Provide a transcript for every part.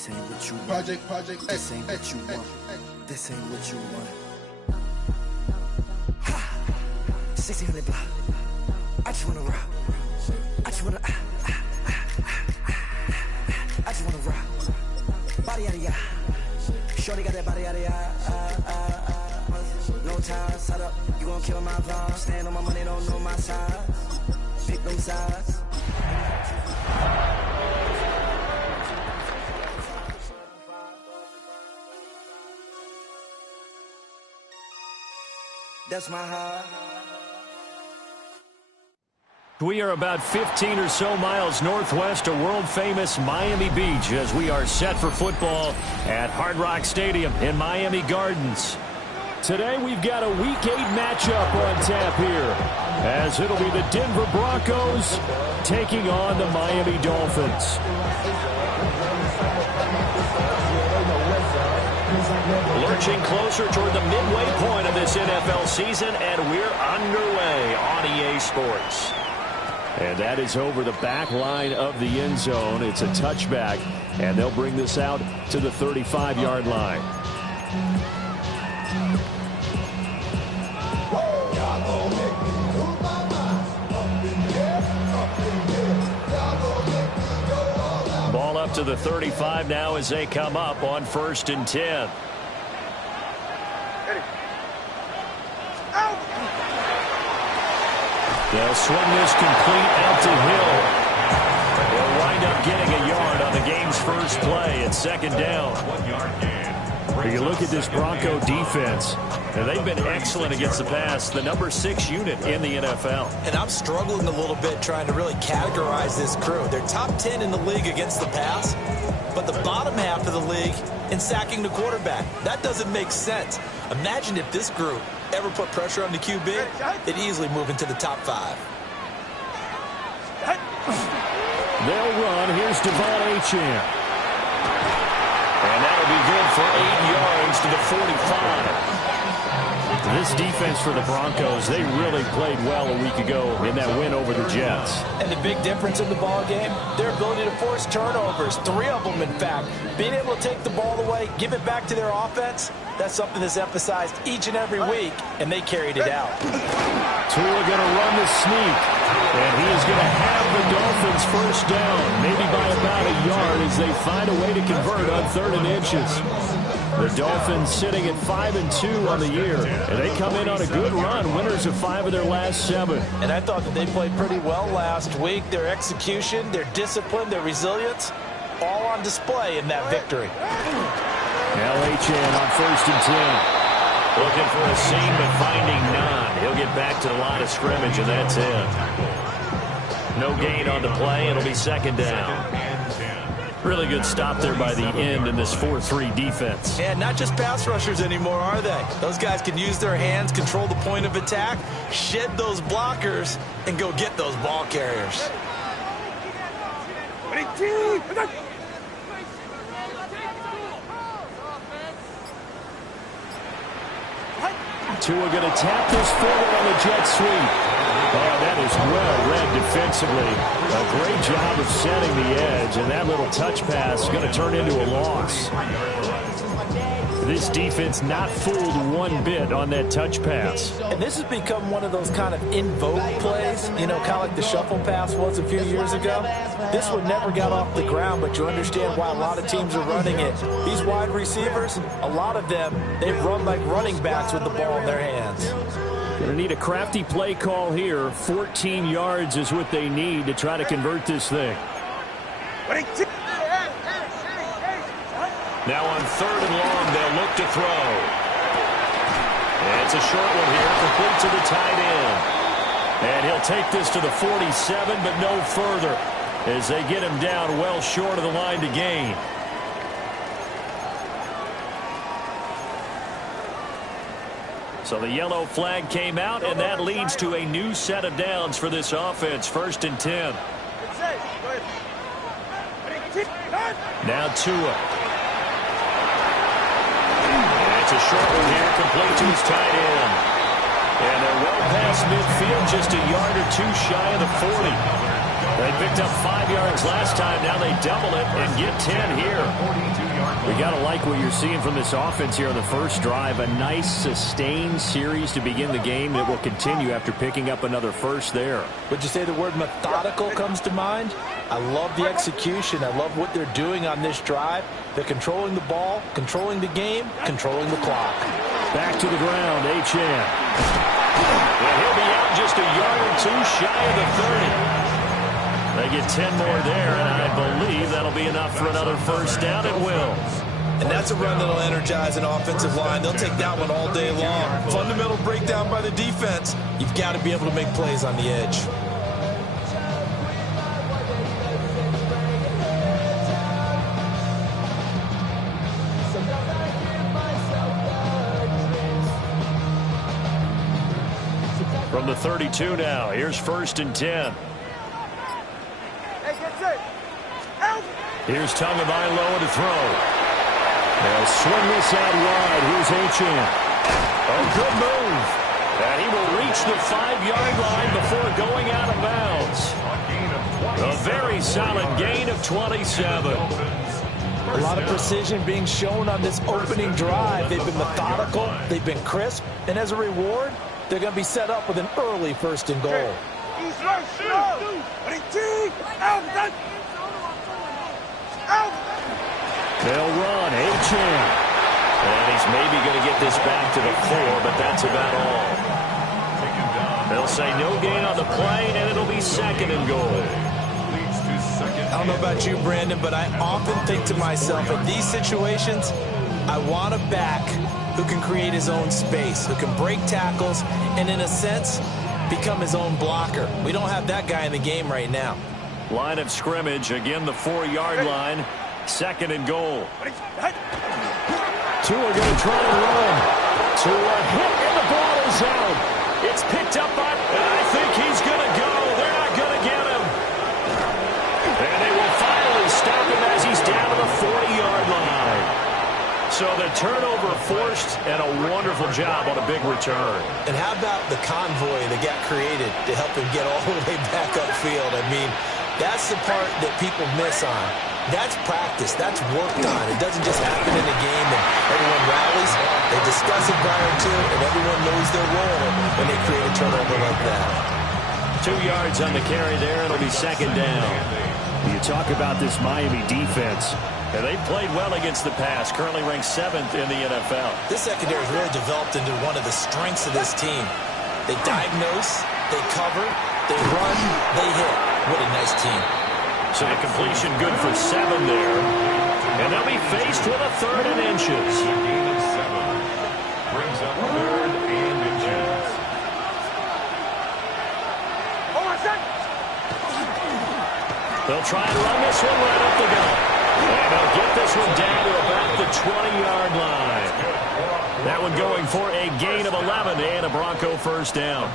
This ain't what you want. Project. This ain't what you want. This ain't what you want. 1600 block. I just wanna rock. I just wanna. I just wanna rock. Body out of ya. Shorty got that body out of ya. No time, set up. You gon' kill my vibe. Stand on my money, don't know my size. Pick them sides. That's my heart. We are about 15 or so miles northwest of world-famous Miami Beach as we are set for football at Hard Rock Stadium in Miami Gardens. Today we've got a Week 8 matchup on tap here as it'll be the Denver Broncos taking on the Miami Dolphins. Lurching closer toward the midway point of this NFL season, and we're underway on EA Sports. And that is over the back line of the end zone. It's a touchback, and they'll bring this out to the 35-yard line. Ball up to the 35 now as they come up on 1st and 10. They'll swing this complete out to Hill. They'll wind up getting a yard on the game's first play at 2nd down. You look at this Bronco defense, and they've been excellent against the pass, the number 6 unit in the NFL. And I'm struggling a little bit trying to really categorize this crew. They're top 10 in the league against the pass, but the bottom half of the league in sacking the quarterback. That doesn't make sense. Imagine if this group ever put pressure on the QB, they'd easily move into the top 5. They'll run. Here's Devon Achane. And that'll be good for 8 yards to the 45. This defense for the Broncos, they really played well a week ago in that win over the Jets. And the big difference in the ball game, their ability to force turnovers, 3 of them in fact. Being able to take the ball away, give it back to their offense, that's something that's emphasized each and every week, and they carried it out. Tua going to run the sneak, and he is going to have the Dolphins first down, maybe by about a yard as they find a way to convert on 3rd and inches. The Dolphins sitting at 5-2 on the year, and they come in on a good run, winners of 5 of their last 7. And I thought that they played pretty well last week. Their execution, their discipline, their resilience, all on display in that victory. Now Achane on 1st and 10. Looking for a seam, but finding none. He'll get back to the line of scrimmage, and that's it. No gain on the play. It'll be 2nd down. Really good stop there by the end in this 4-3 defense. And not just pass rushers anymore, are they? Those guys can use their hands, control the point of attack, shed those blockers, and go get those ball carriers. Tua going to tap this forward on the jet sweep. Oh, that is well read defensively. A great job of setting the edge, and that little touch pass is going to turn into a loss. This defense not fooled one bit on that touch pass. And this has become one of those kind of in vogue plays, you know, kind of like the shuffle pass was a few years ago. This one never got off the ground, but you understand why a lot of teams are running it. These wide receivers, a lot of them, they've run like running backs with the ball in their hands. Going to need a crafty play call here. 14 yards is what they need to try to convert this thing. Now on 3rd and long, they'll look to throw. It's a short one here, complete to the tight end. And he'll take this to the 47, but no further as they get him down well short of the line to gain. So the yellow flag came out, and that leads to a new set of downs for this offense. 1st and 10. Now Tua. It's a short one here, complete to his tight end. And they're well past midfield, just a yard or two shy of the 40. They picked up 5 yards last time. Now they double it and get 10 here. We got to like what you're seeing from this offense here on the first drive. A nice, sustained series to begin the game that will continue after picking up another first there. Would you say the word methodical comes to mind? I love the execution. I love what they're doing on this drive. They're controlling the ball, controlling the game, controlling the clock. Back to the ground, Achane. And he'll be out just a yard or two shy of the 30. They get 10 more there, and I believe that'll be enough for another first down. It will. And that's a run that'll energize an offensive line. They'll take that one all day long. Fundamental breakdown by the defense. You've got to be able to make plays on the edge. From the 32 now, here's 1st and 10. Here's Tagovailoa to throw. They'll swing this out wide. Here's Achane. A good move. And he will reach the 5-yard line before going out of bounds. A very solid gain of 27. A lot of precision being shown on this opening drive. They've been methodical. They've been crisp. And as a reward, they're going to be set up with an early 1st and goal. They'll run. Achane. And he's maybe going to get this back to the 4, but that's about all. They'll say no gain on the play, and it'll be 2nd and goal. I don't know about you, Brandon, but I often think to myself, in these situations, I want a back who can create his own space, who can break tackles, and in a sense, become his own blocker. We don't have that guy in the game right now. Line of scrimmage, again the 4-yard line. 2nd and goal. Tua going to try and run. Tua hit, and the ball is out. It's picked up by, and I think he's going to go. They're not going to get him. And they will finally stop him as he's down to the 40-yard line. So the turnover forced, and a wonderful job on a big return. And how about the convoy that got created to help him get all the way back upfield? I mean, that's the part that people miss on. That's practice. That's worked on. It doesn't just happen in a game and everyone rallies. They discuss it prior to, and everyone knows their role when they create a turnover like that. 2 yards on the carry there. It'll be 2nd down. You talk about this Miami defense. And they played well against the pass. Currently ranked 7th in the NFL. This secondary has really developed into one of the strengths of this team. They diagnose, they cover, they run, they hit. What a nice team. So the completion good for 7 there. And they'll be faced with a 3rd and inches. Brings up 3rd and inches. They'll try and run this one right up the gut. And they'll get this one down to about the 20-yard line. That one going for a gain of 11 and a Bronco 1st down.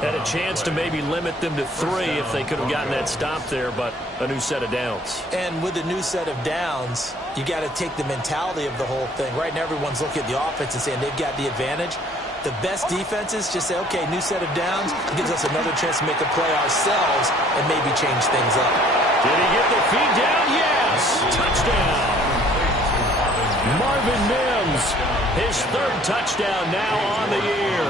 Had a chance to maybe limit them to 3 if they could have gotten that stop there, but a new set of downs. And with a new set of downs, you got to take the mentality of the whole thing. Right now, everyone's looking at the offense and saying they've got the advantage. The best defenses just say, okay, new set of downs. It gives us another chance to make a play ourselves and maybe change things up. Did he get the feed down? Yes! Touchdown! Marvin Mims, his 3rd touchdown now on the year.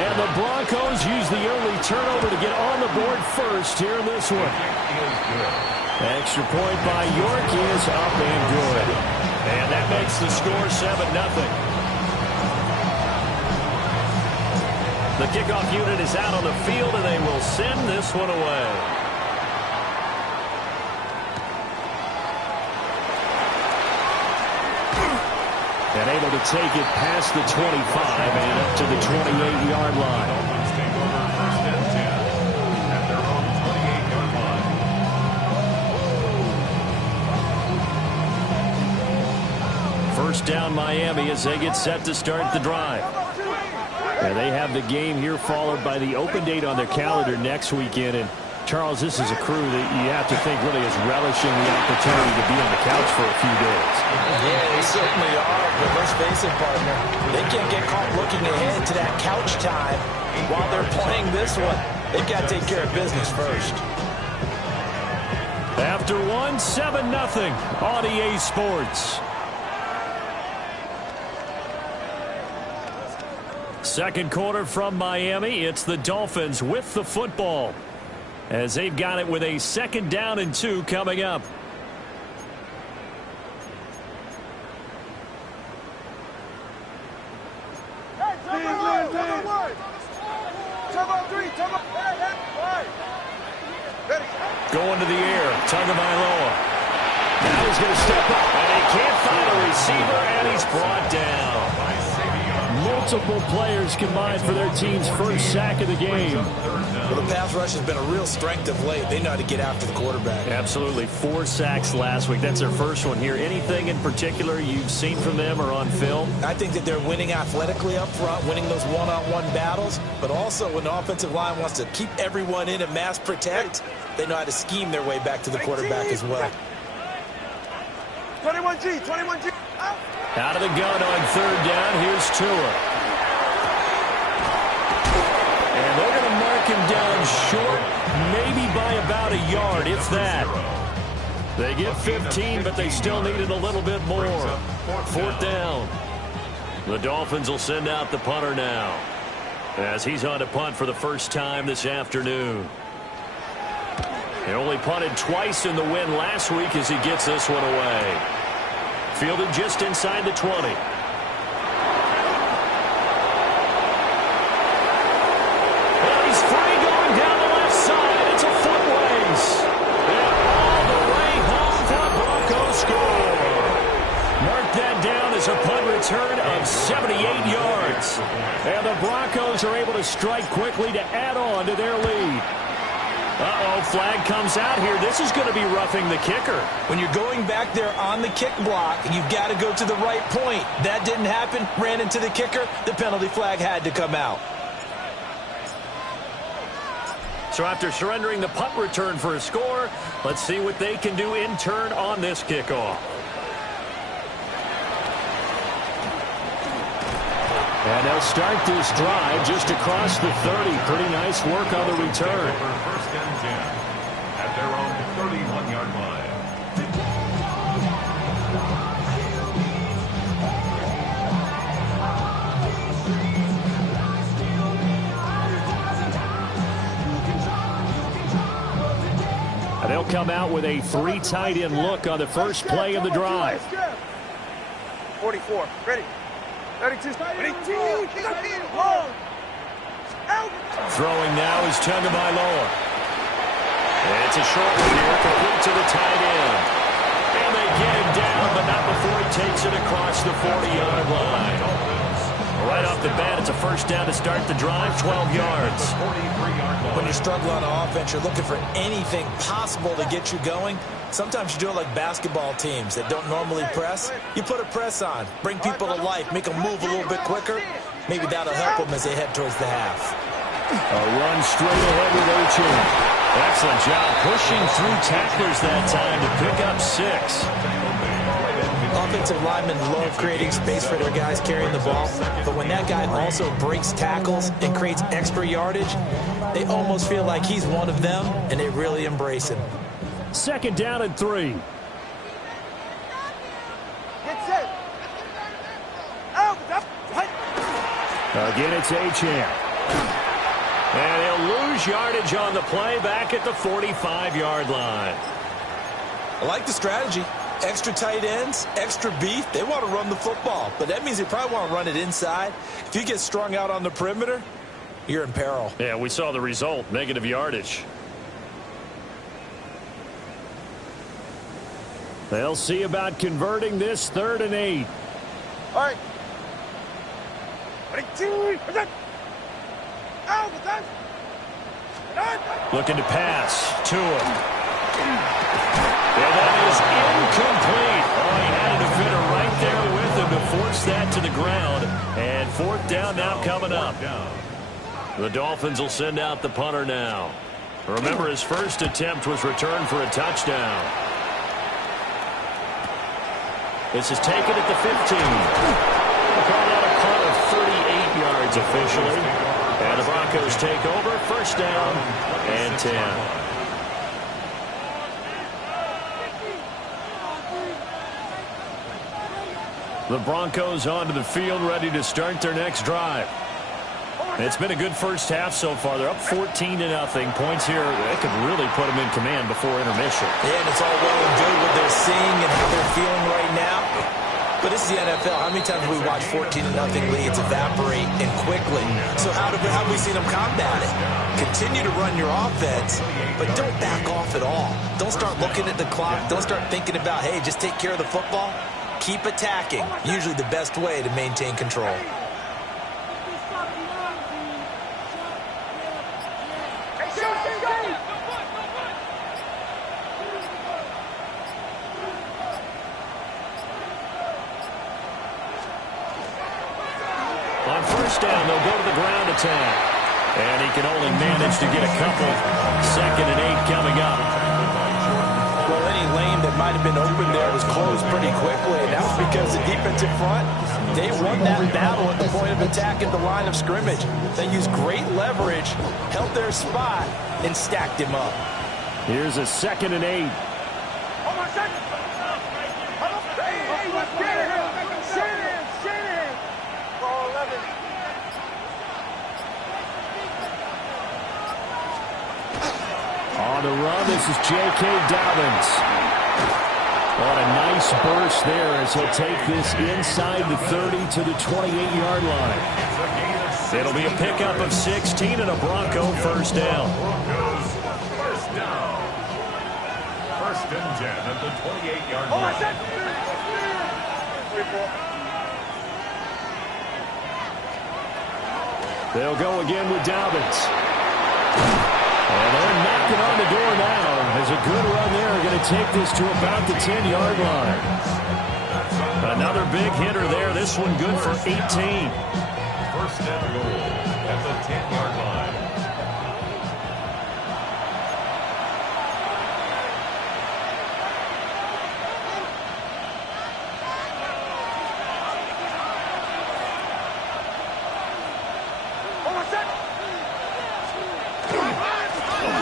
And the Broncos use the early turnover to get on the board first here in this one. Extra point by York is up and good. And that makes the score 7-0. The kickoff unit is out on the field, and they will send this one away. And able to take it past the 25 and up to the 28-yard line. First down Miami as they get set to start the drive. And they have the game here followed by the open date on their calendar next weekend. And Charles, this is a crew that you have to think really is relishing the opportunity to be on the couch for a few days. Yeah, they certainly are. But let's face it, partner, they can't get caught looking ahead to that couch time while they're playing this one. They've got to take care of business first. After one, 7-0 on EA Sports. Second quarter from Miami. It's the Dolphins with the football as they've got it with a 2nd down and 2 coming up. Going to the air, Tagovailoa. Now he's going to step up, and he can't find a receiver, and he's brought down. Multiple players combined for their team's first sack of the game. Well, the pass rush has been a real strength of late. They know how to get after the quarterback. Absolutely. 4 sacks last week. That's their first one here. Anything in particular you've seen from them or on film? I think that they're winning athletically up front, winning those one-on-one battles, but also when the offensive line wants to keep everyone in and mass protect, they know how to scheme their way back to the quarterback as well. 21G. Out of the gun on 3rd down. Here's Tua. And they're going to mark him down short, maybe by about a yard, if that. They get 15, but they still needed a little bit more. 4th down. The Dolphins will send out the punter now, as he's on to punt for the first time this afternoon. He only punted twice in the win last week as he gets this one away. Fielded just inside the 20. Well, he's free going down the left side. It's a foot race. And all the way home for a Broncos score. Mark that down as a punt return of 78 yards. And the Broncos are able to strike quickly to add on to their lead. Uh-oh, flag comes out here. This is going to be roughing the kicker. When you're going back there on the kick block, you've got to go to the right point. That didn't happen. Ran into the kicker. The penalty flag had to come out. So after surrendering the punt return for a score, let's see what they can do in turn on this kickoff. And they'll start this drive just across the 30. Pretty nice work on the return. First and 10 at their own 31-yard line. They'll come out with a 3 tight end look on the first play of the drive. 44. Ready. 32. Throwing now is Tagovailoa. And it's a short one here, complete to the tight end. And they get him down, but not before he takes it across the 40-yard line. Right off the bat, it's a first down to start the drive, 12 yards. When you struggle on offense, you're looking for anything possible to get you going. Sometimes you do it like basketball teams that don't normally press. You put a press on, bring people to life, make them move a little bit quicker. Maybe that'll help them as they head towards the half. A run straight ahead with Achane. Excellent job pushing through tacklers that time to pick up 6. Offensive linemen love creating space for their guys carrying the ball, but when that guy also breaks tackles and creates extra yardage, they almost feel like he's one of them, and they really embrace him. 2nd down and 3. Get set. Out. Again, it's Achane. And he'll lose yardage on the play back at the 45-yard line. I like the strategy. Extra tight ends, extra beef. They want to run the football, but that means they probably want to run it inside. If you get strung out on the perimeter, you're in peril. Yeah, we saw the result, negative yardage. They'll see about converting this 3rd and 8. All right. Looking to pass to him. And that is incomplete. Oh, he had a defender right there with him to force that to the ground. And 4th down now coming up. The Dolphins will send out the punter now. Remember, his first attempt was returned for a touchdown. This is taken at the 15. We'll call that a punt of 38 yards officially. And the Broncos take over. First down and 10. The Broncos onto the field, ready to start their next drive. It's been a good first half so far. They're up 14-0. Points here, they could really put them in command before intermission. Yeah, and it's all well and good what they're seeing and how they're feeling right now. But this is the NFL. How many times have we watched 14-0 leads evaporate and quickly? So how have we seen them combat it? Continue to run your offense, but don't back off at all. Don't start looking at the clock. Don't start thinking about, hey, just take care of the football. Keep attacking. Usually the best way to maintain control. On first down, they'll go to the ground attack. And he can only manage to get a couple. 2nd and 8 coming up. Well, any lane that might have been open there was closed pretty quickly, and that was because the defensive front, they won that battle at the point of attack at the line of scrimmage. They used great leverage, held their spot, and stacked him up. Here's a 2nd and 8. Hold on a second. Hey, let's get it. Shanahan. Ball 11. On the run, this is J.K. Dobbins. On a nice burst there as he'll take this inside the 30 to the 28-yard line. It'll be a pickup of 16 and a Bronco first down. First down. 1st and 10 at the 28-yard line. They'll go again with Dobbins. And they're knocking on the door now. There's a good run there. Going to take this to about the 10-yard line. Another big hitter there. This one good for 18. 1st and goal at the 10-yard line.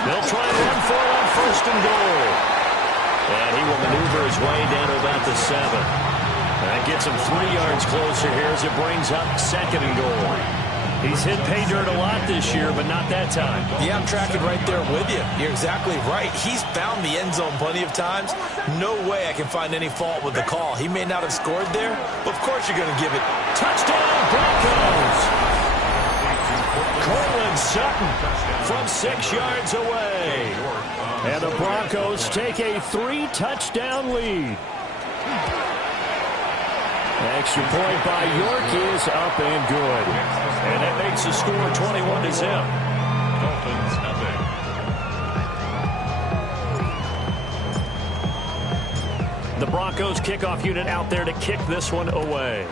They'll try and run for it on 1st and goal. And he will maneuver his way down to about the 7. That gets him 3 yards closer here as it brings up 2nd and goal. He's hit pay dirt a lot this year, but not that time. Yeah, I'm tracking right there with you. You're exactly right. He's found the end zone plenty of times. No way I can find any fault with the call. He may not have scored there, but of course you're going to give it. Touchdown, Broncos! Courtland Sutton from 6 yards away. And the Broncos take a 3-touchdown lead. Extra point by York is up and good. And that makes the score 21-0. Dolphins nothing. The Broncos kickoff unit out there to kick this one away.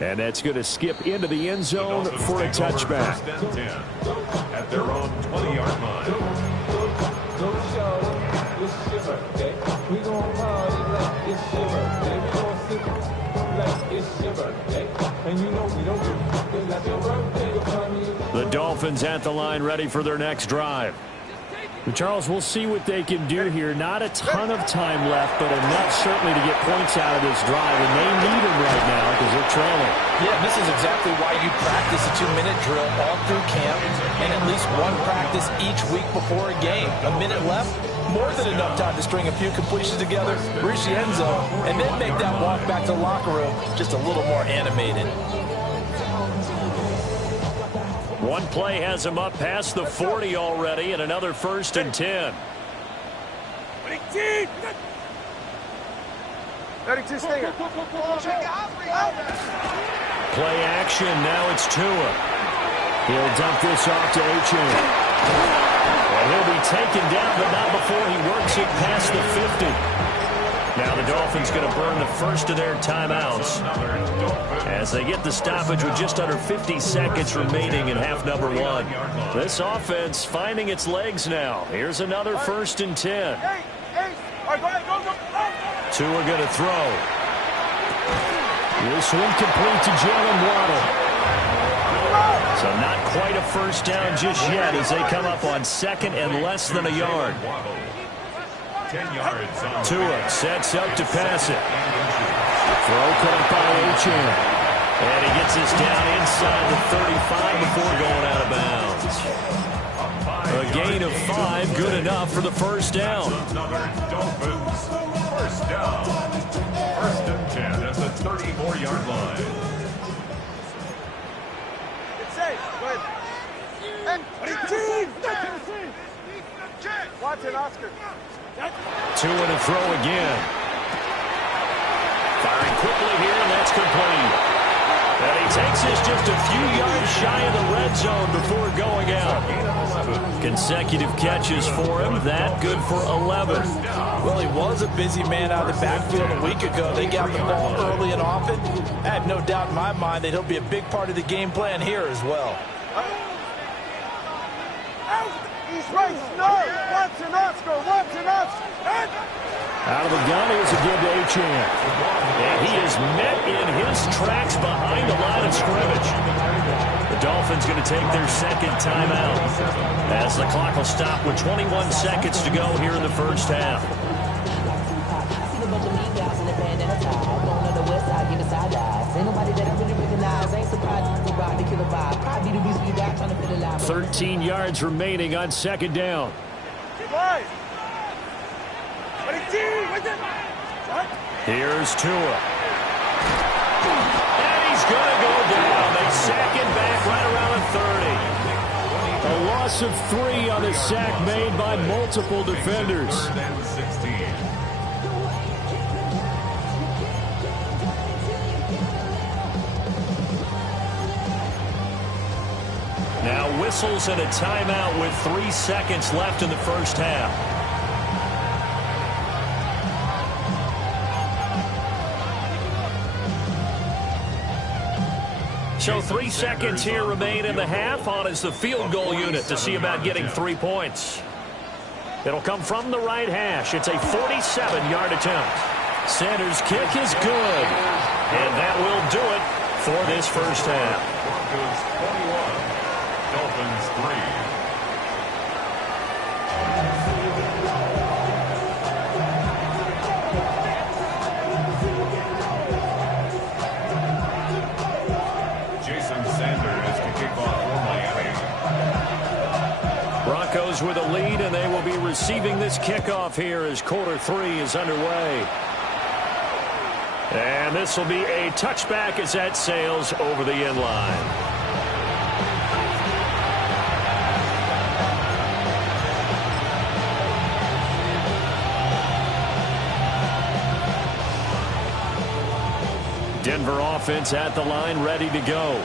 And that's going to skip into the end zone for a touchback. 1st and 10 at their own 20-yard line. The Dolphins at the line ready for their next drive. Charles, we'll see what they can do here. Not a ton of time left, but enough certainly to get points out of this drive, and they need them right now because they're trailing. Yeah, this is exactly why you practice a 2-minute drill all through camp and at least one practice each week before a game. A minute left, more than enough time to string a few completions together, reach the end zone, and then make that walk back to the locker room just a little more animated. One play has him up past the 40 already, and another 1st and 10. 32 Stinger. Play action, now it's Tua. He'll dump this off to Achane. And he'll be taken down, but not before he works it past the 50. Now the Dolphins going to burn the first of their timeouts as they get the stoppage with just under 50 seconds remaining in half number 1. This offense finding its legs now. Here's another 1st and 10. Tua going to throw. This one complete to Jalen Waddle. So not quite a first down just yet as they come up on 2nd and less than a yard. 10 yards on the Tua sets up to pass it. Throw caught by Achane. And he gets this down inside the 35 before going out of bounds. A gain of 5, good enough for the first down. Dolphins, first down. First and 10 at the 34-yard line. It's safe. Go ahead. Watson, Oscar. Tua to throw again. Firing quickly here, and that's complete. And he takes this just a few yards shy of the red zone before going out. Consecutive catches for him. That good for 11. Well, he was a busy man out of the backfield a week ago. They got the ball early and often. I have no doubt in my mind that he'll be a big part of the game plan here as well. East right, Snow. Watson, Oscar. Watson, Oscar. Out of the gun, here's a give to Achane. And he is met in his tracks behind the line of scrimmage. The Dolphins going to take their second timeout as the clock will stop with 21 seconds to go here in the first half. Going to the west side, give us side eyes. Ain't nobody that I really recognize. Ain't surprised to ride the killer vibe. Probably the reason you got trying to feel alive. 13 yards remaining on second down. Here's Tua. And he's going to go down. They sack him back right around the 30. A loss of 3 on the sack made by multiple defenders. Third and 16. Now whistles and a timeout with 3 seconds left in the first half. So 3 seconds here remain in the half. On is the field goal unit to see about getting 3 points. It'll come from the right hash. It's a 47-yard attempt. Sanders' kick is good. And that will do it for this first half. Broncos 21, Dolphins 3. Broncos with a lead, and they will be receiving this kickoff here as quarter 3 is underway. And this will be a touchback as that sails over the end line. Denver offense at the line, ready to go.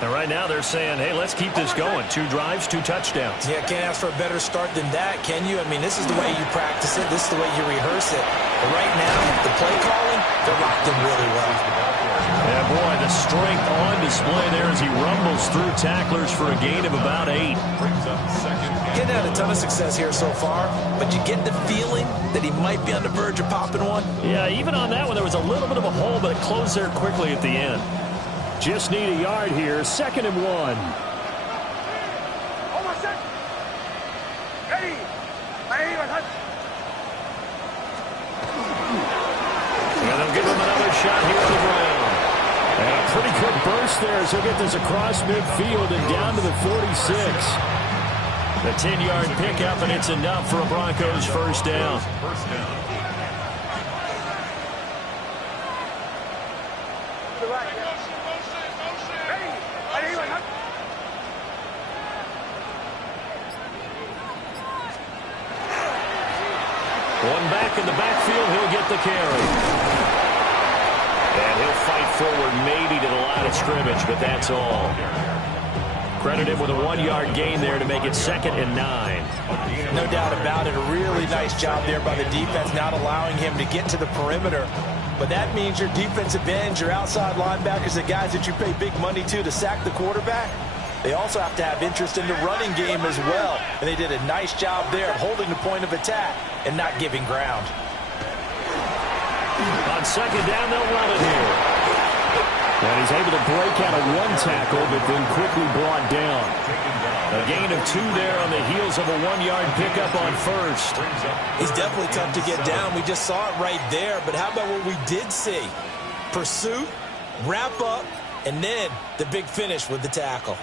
And right now they're saying, hey, let's keep this going. 2 drives, 2 touchdowns. Yeah, can't ask for a better start than that, can you? I mean, this is the way you practice it. This is the way you rehearse it. But right now, the play calling, they're locked in really well. Yeah, boy, the strength on display there as he rumbles through tacklers for a gain of about 8. Getting had a ton of success here so far, but you get the feeling that he might be on the verge of popping one. Yeah, even on that one, there was a little bit of a hole, but it closed there quickly at the end. Just need a yard here, 2nd and 1. Almost set. Ready. And they'll give him another shot here on the ground. And a pretty quick burst there as he'll get this across midfield and down to the 46. The 10-yard pickup, and it's enough for a Broncos first down. First down. One back in the backfield, he'll get the carry. And he'll fight forward maybe to the line of scrimmage, but that's all. Credit him with a 1-yard gain there to make it 2nd and 9. No doubt about it. A really nice job there by the defense, not allowing him to get to the perimeter. But that means your defensive ends, your outside linebackers, the guys that you pay big money to sack the quarterback, they also have to have interest in the running game as well. And they did a nice job there of holding the point of attack and not giving ground. On 2nd down, they'll run it here. And he's able to break out of 1 tackle, but then quickly brought down. A gain of 2 there on the heels of a 1-yard pickup on first. He's definitely tough to get down. We just saw it right there. But how about what we did see? Pursuit, wrap up, and then the big finish with the tackle.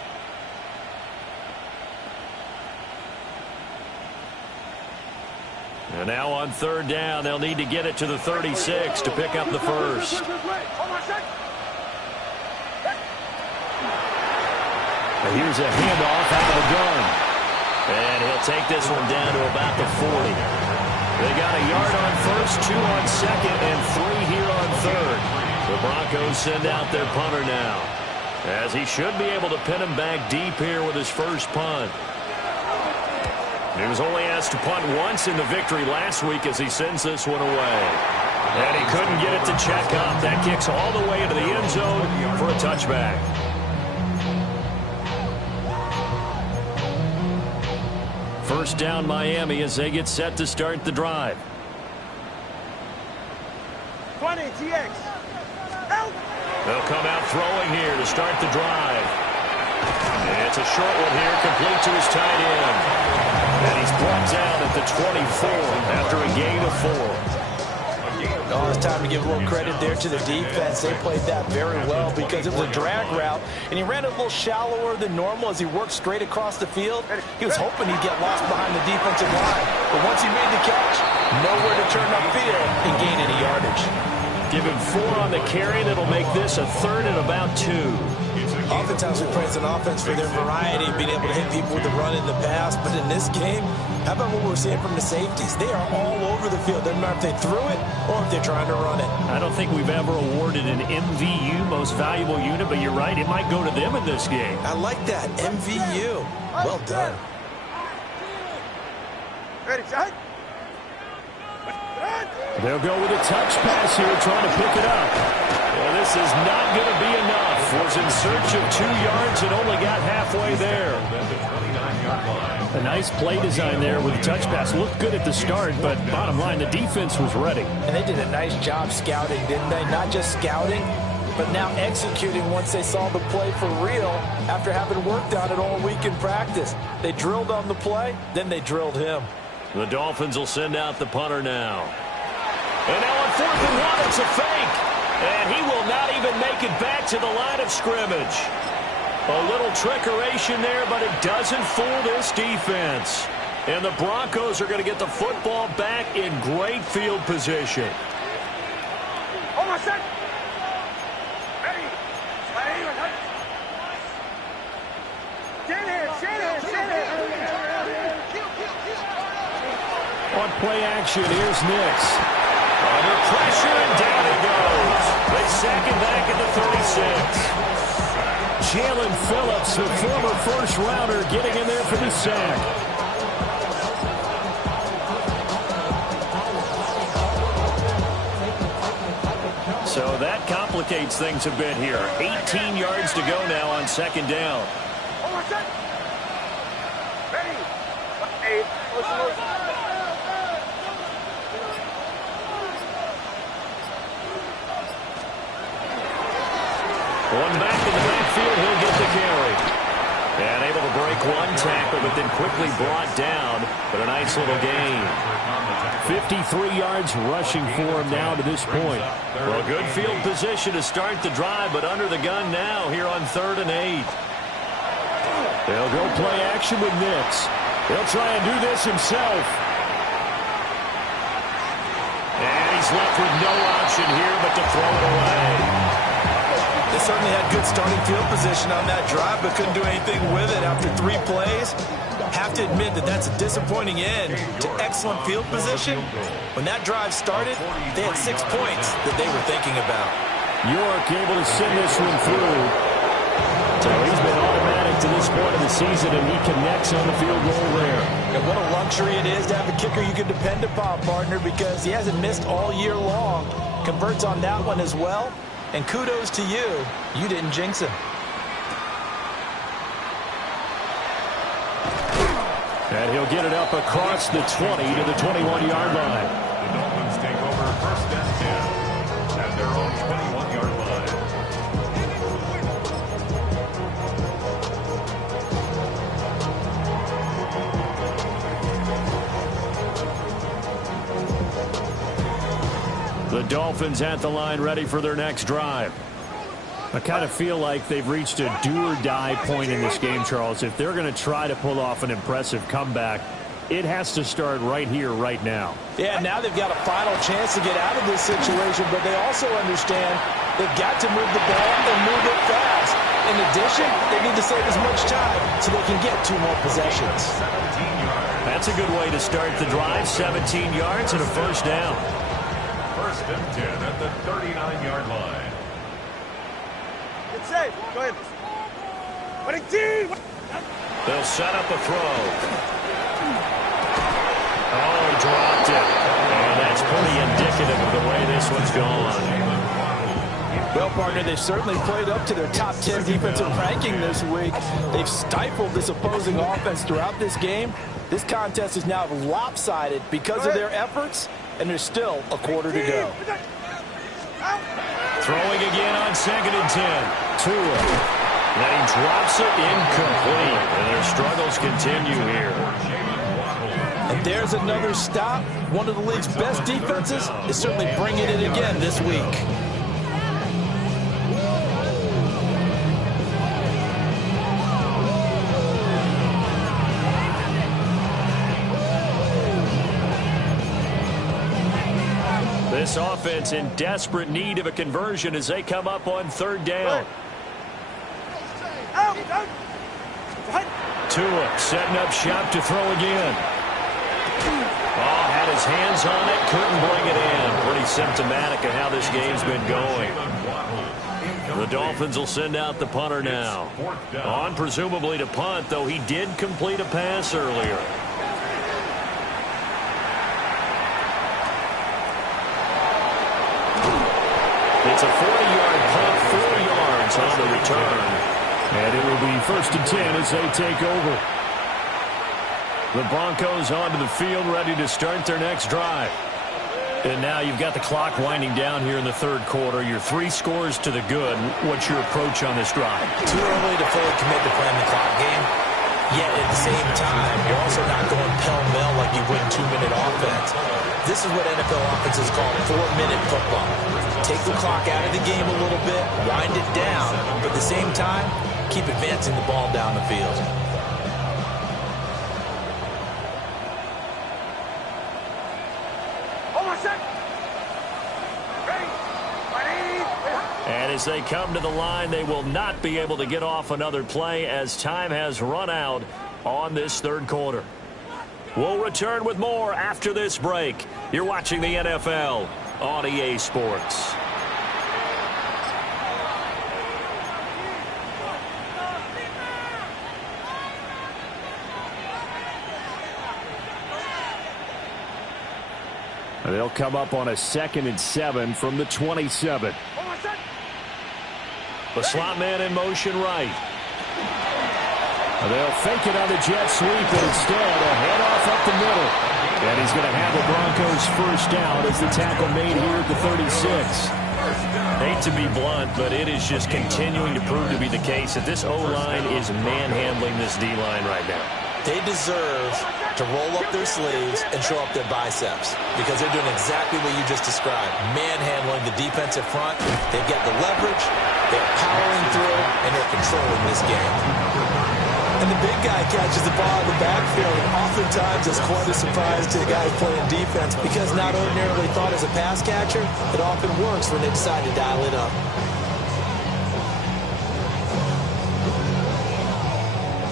And now on 3rd down, they'll need to get it to the 36 to pick up the first. And here's a handoff out of the gun. And he'll take this one down to about the 40. They got a yard on first, 2 on second, and 3 here on third. The Broncos send out their punter now, as he should be able to pin him back deep here with his first punt. He was only asked to punt once in the victory last week as he sends this one away. And he couldn't get it to check up. That kicks all the way into the end zone for a touchback. First down Miami as they get set to start the drive. 20, TX. Out. They'll come out throwing here to start the drive. And it's a short one here, complete to his tight end. And he's brought down at the 24 after a gain of 4. Oh, it's time to give a little credit there to the defense. They played that very well because it was a drag route, and he ran a little shallower than normal as he worked straight across the field. He was hoping he'd get lost behind the defensive line, but once he made the catch, nowhere to turn upfield and gain any yardage. Give him 4 on the carry. That'll make this a 3rd and about 2. Oftentimes we praise an offense for their variety, being able to hit people with the run in the pass. But in this game, how about what we're seeing from the safeties? They are all over the field. Doesn't matter if they threw it or if they're trying to run it. I don't think we've ever awarded an MVU, most valuable unit, but you're right, it might go to them in this game. I like that, MVU. Well done. Ready, shot. They'll go with a touch pass here, trying to pick it up. Well, this is not going to be enough. Was in search of 2 yards and only got halfway there. A nice play design there with a touch pass. Looked good at the start, but bottom line, the defense was ready. And they did a nice job scouting, didn't they? Not just scouting, but now executing once they saw the play for real after having worked on it all week in practice. They drilled on the play, then they drilled him. The Dolphins will send out the punter now. And now on 4th and 1, it's a fake. And he will not even make it back to the line of scrimmage. A little trickeration there, but it doesn't fool this defense. And the Broncos are going to get the football back in great field position. Almost set. Ready. On play action, here's Nix. Under pressure, and down he goes. They sack him back at the 36. Jalen Phillips, the former first-rounder, getting in there for the sack. So that complicates things a bit here. 18 yards to go now on 2nd down. One back in the backfield, he'll get the carry. And able to break 1 tackle, but then quickly brought down. But a nice little gain. 53 yards rushing for him now to this point. Well, good field position to start the drive, but under the gun now here on 3rd and 8. They'll go play action with Nix. He'll try and do this himself. And he's left with no option here but to throw it away. They certainly had good starting field position on that drive, but couldn't do anything with it after 3 plays. Have to admit that that's a disappointing end to excellent field position. When that drive started, they had 6 points that they were thinking about. York able to send this one through. So he's been automatic to this point of the season, and he connects on the field goal there. And what a luxury it is to have a kicker you can depend upon, partner, because he hasn't missed all year long. Converts on that one as well. And kudos to you. You didn't jinx him. And he'll get it up across the 20 to the 21-yard line. The Dolphins take over 1st and 10 at their own 21-yard line. The Dolphins at the line, ready for their next drive. I kind of feel like they've reached a do-or-die point in this game, Charles. If they're going to try to pull off an impressive comeback, it has to start right here, right now. Yeah, now they've got a final chance to get out of this situation, but they also understand they've got to move the ball and move it fast. In addition, they need to save as much time so they can get 2 more possessions. That's a good way to start the drive. 17 yards and a first down. First and 10 at the 39-yard line. It's safe. Go ahead. They'll set up a throw. Oh, he dropped it. And that's pretty indicative of the way this one's gone. Well, partner, they've certainly played up to their top 10 defensive ranking this week. They've stifled this opposing offense throughout this game. This contest is now lopsided because of their efforts, and there's still a quarter to go. Throwing again on 2nd and 10. Tua. Then he drops it incomplete. And their struggles continue here. And there's another stop. One of the league's best defenses is certainly bringing it again this week. This offense in desperate need of a conversion as they come up on 3rd down. Tua setting up shop to throw again. Oh, had his hands on it, couldn't bring it in. Pretty symptomatic of how this game's been going. The Dolphins will send out the punter now. On presumably to punt, though he did complete a pass earlier. It's a 40-yard punt, 4 yards on the return. And it will be 1st and 10 as they take over. The Broncos onto the field, ready to start their next drive. And now you've got the clock winding down here in the 3rd quarter. You're 3 scores to the good. What's your approach on this drive? Too early to fully commit to playing the clock game. Yet at the same time, you're also not going pell-mell like you would in 2-minute offense. This is what NFL offenses call 4-minute football. Take the clock out of the game a little bit, wind it down, but at the same time, keep advancing the ball down the field. And as they come to the line, they will not be able to get off another play as time has run out on this 3rd quarter. We'll return with more after this break. You're watching the NFL on EA Sports. They'll come up on a 2nd and 7 from the 27. The slot man in motion right. They'll fake it on the jet sweep, and instead a handoff up the middle. And he's going to have the Broncos first down as the tackle made here at the 36. Hate to be blunt, but it is just continuing to prove to be the case that this O-line is manhandling this D-line right now. They deserve to roll up their sleeves and show up their biceps because they're doing exactly what you just described, manhandling the defensive front. They've got the leverage, they're powering through, and they're controlling this game. And the big guy catches the ball in the backfield, and oftentimes it's quite a surprise to the guys playing defense because not ordinarily thought as a pass catcher, it often works when they decide to dial it up.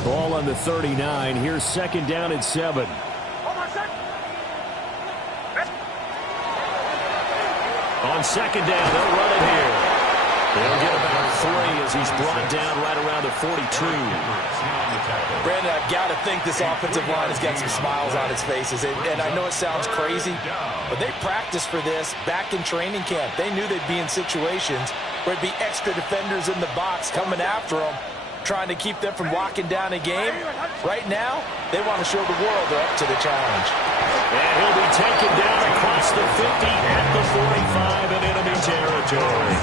Ball on the 39. Here's 2nd down and 7. On 2nd down, they'll run it here. They'll get about 3 as he's brought down right around the 42. Brandon, I've got to think this offensive line has got some smiles on its faces. And I know it sounds crazy, but they practiced for this back in training camp. They knew they'd be in situations where it'd be extra defenders in the box coming after them, trying to keep them from locking down a game. Right now, they want to show the world they're up to the challenge. And he'll be taken down across the 50 at the 45 in enemy territory.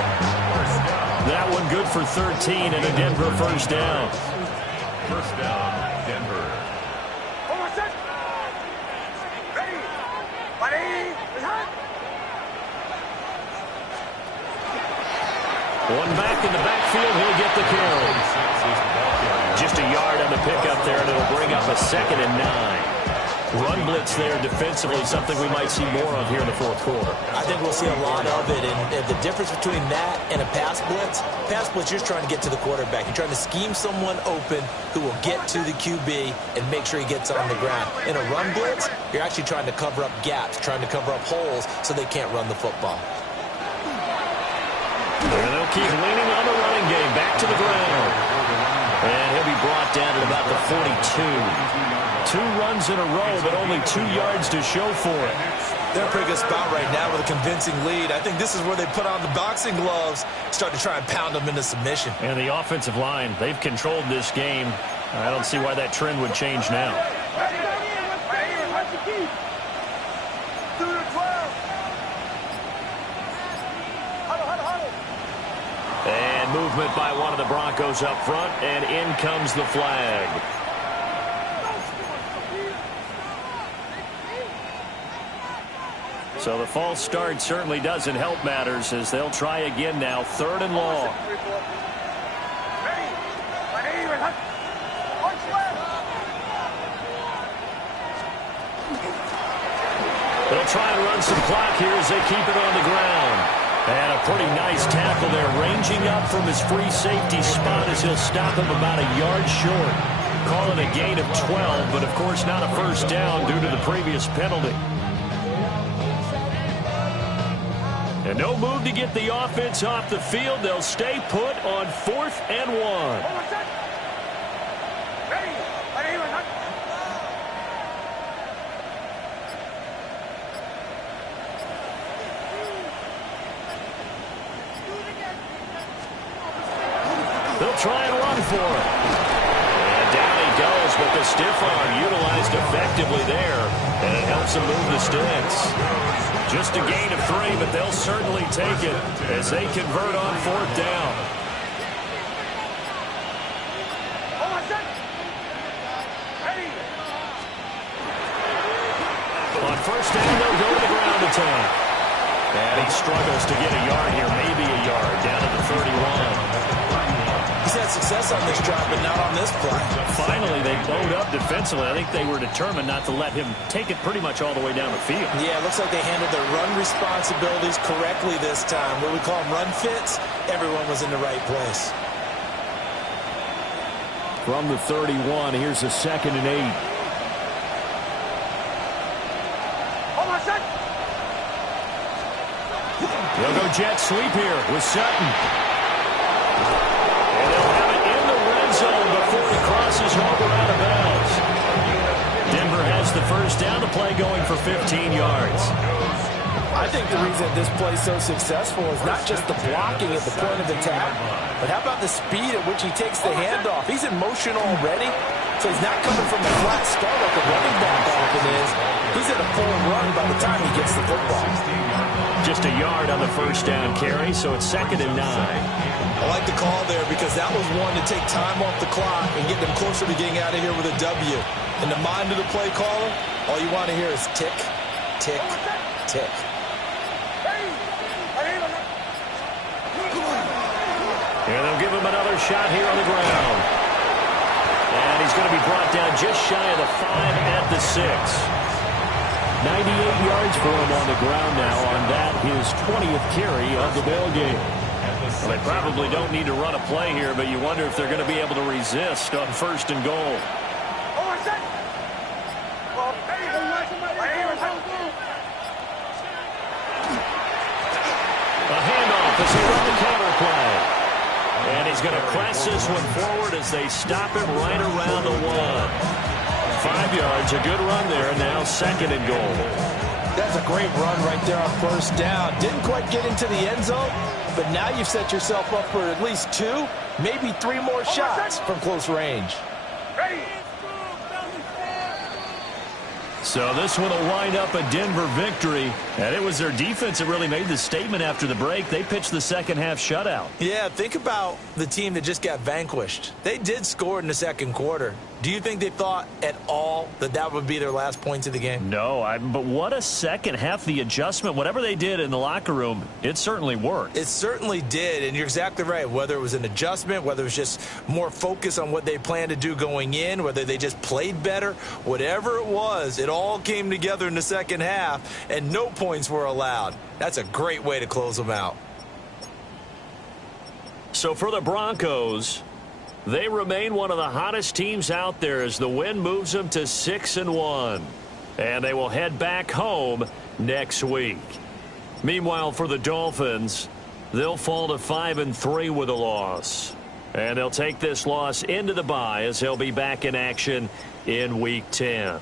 That one good for 13 and a Denver first down. First down, Denver. One back in the backfield. He'll get the carry. Just a yard on the pickup there, and it'll bring up a 2nd and 9. Run blitz there defensively, something we might see more of here in the fourth quarter. I think we'll see a lot of it, and the difference between that and a pass blitz, you're just trying to get to the quarterback. You're trying to scheme someone open who will get to the QB and make sure he gets on the ground. In a run blitz, you're actually trying to cover up gaps, trying to cover up holes so they can't run the football. And they'll keep leaning on the running game. Back to the ground. And he'll be brought down at about the 42. 2 runs in a row, but only 2 yards to show for it. They're in a pretty good spot right now with a convincing lead. I think this is where they put on the boxing gloves, start to try and pound them into submission. And the offensive line, they've controlled this game. I don't see why that trend would change now. And movement by one of the Broncos up front, and in comes the flag. So the false start certainly doesn't help matters as they'll try again now, 3rd and long. They'll try and run some clock here as they keep it on the ground. And a pretty nice tackle there, ranging up from his free safety spot as he'll stop him about a yard short. Call it a gain of 12, but of course not a first down due to the previous penalty. And no move to get the offense off the field. They'll stay put on 4th and 1. They'll try and run for it. And down he goes, but the stiff arm utilized effectively there, and it helps him move the sticks. Just a gain of 3, but they'll certainly take it as they convert on 4th down. On 1st down, they'll go to the ground attack. And he struggles to get a yard here, maybe a yard, down at the 31. He's had success on this drive, but not on this play. Finally, they bowed up defensively. I think they were determined not to let him take it pretty much all the way down the field. Yeah, it looks like they handled their run responsibilities correctly this time. What we call them run fits, everyone was in the right place. From the 31, here's a 2nd and 8. They'll go jet sweep here with Sutton. And they'll have it in the red zone before he crosses over out of bounds. Denver has the first down. The play going for 15 yards. I think the reason this play is so successful is not just the blocking at the point of attack, but how about the speed at which he takes the handoff? He's in motion already, so he's not coming from a flat start like a running back often is. He's in a full run by the time he gets the football. Just a yard on the first down carry, so it's 2nd and 9. I like the call there because that was one to take time off the clock and get them closer to getting out of here with a W. In the mind of the play caller, all you want to hear is tick, tick, tick. And they'll give him another shot here on the ground. And he's going to be brought down just shy of the 5 at the 6. 98 yards for him on the ground now on that, his 20th carry of the ball game. Well, they probably don't need to run a play here, but you wonder if they're going to be able to resist on 1st and goal. A handoff as they run the counter play. And he's going to press this one forward as they stop him right around the 1. 5 yards, a good run there, now 2nd and goal. That's a great run right there on 1st down. Didn't quite get into the end zone, but now you've set yourself up for at least 2, maybe 3 more shots from close range. So this one will wind up a Denver victory, and it was their defense that really made the statement after the break. They pitched the second half shutout. Yeah, think about the team that just got vanquished. They did score in the 2nd quarter, Do you think they thought at all that that would be their last points of the game? No, but what a second half. The adjustment, whatever they did in the locker room, it certainly worked. It certainly did, and you're exactly right. Whether it was an adjustment, whether it was just more focus on what they planned to do going in, whether they just played better, whatever it was, it all came together in the second half, and no points were allowed. That's a great way to close them out. So for the Broncos, they remain one of the hottest teams out there as the win moves them to 6-1. And they will head back home next week. Meanwhile, for the Dolphins, they'll fall to 5-3 with a loss. And they'll take this loss into the bye as they'll be back in action in Week 10.